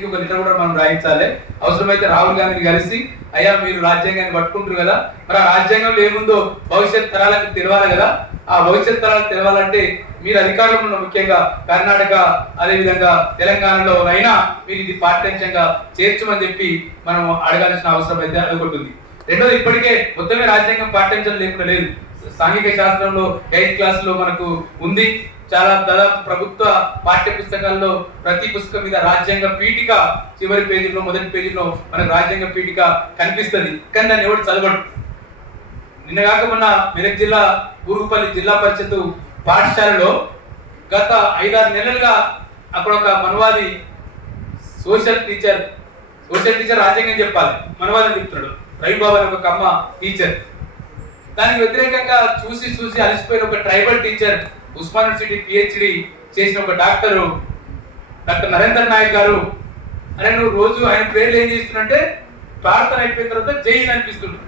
President కి ఒక letter కూడా మనం రాయించాలి. అవసరమైతే రాహుల్ గాంధీని కలిసి అయ్యా మీరు రాజ్యాంగాన్ని పట్టుకుంటారు కదా, మరి ఆ రాజ్యాంగంలో ఏముందో భవిష్యత్ తరాలకు తెలవాలి కదా, ఆ భవిష్యత్ తరాలకు తెలవాలంటే మీరు అధికారంలో ఉన్న ముఖ్యంగా కర్ణాటక అదేవిధంగా తెలంగాణలో అయినా మీరు ఇది పాఠ్యాంశంగా చేర్చమని చెప్పి మనం అడగాల్సిన అవసరం అయితే అనుకుంటుంది. రెండోది, ఇప్పటికే మొత్తమే రాజ్యాంగం పాఠ్యాంశం లేకుండా లేదు. సాంఘిక శాస్త్రంలో 8th క్లాస్లో మనకు ఉంది. చాలా దాదాపు ప్రభుత్వ పాఠ్య పుస్తకాల్లో ప్రతి పుస్తకం మీద రాజ్యాంగ పీఠిక చివరి పేజీలో మొదటి పేజీలో మనకు రాజ్యాంగ పీఠిక కనిపిస్తుంది, కానీ దాన్ని ఎవరు చదవడు. నిన్నగాక మొన్న మెదక్ జిల్లా బూరుగుపల్లి జిల్లా పరిషత్ పాఠశాలలో గత 5-6 నెలలుగా అక్కడ ఒక మనవాది సోషల్ టీచర్ రాజ్యాంగం చెప్పాలి మనవాదని చెప్తున్నాడు. రవిబాబు అని ఒక కమ్మ టీచర్. దానికి వ్యతిరేకంగా చూసి అలసిపోయిన ఒక tribal teacher, Osman university PhD చేసిన ఒక డాక్టర్ నరేందర్ నాయక్ గారు, అరే నువ్వు రోజు ఆయన పేర్లు ఏం చేస్తున్నంటే ప్రార్థన అయిపోయిన తర్వాత జై అనిపిస్తుంటుంది.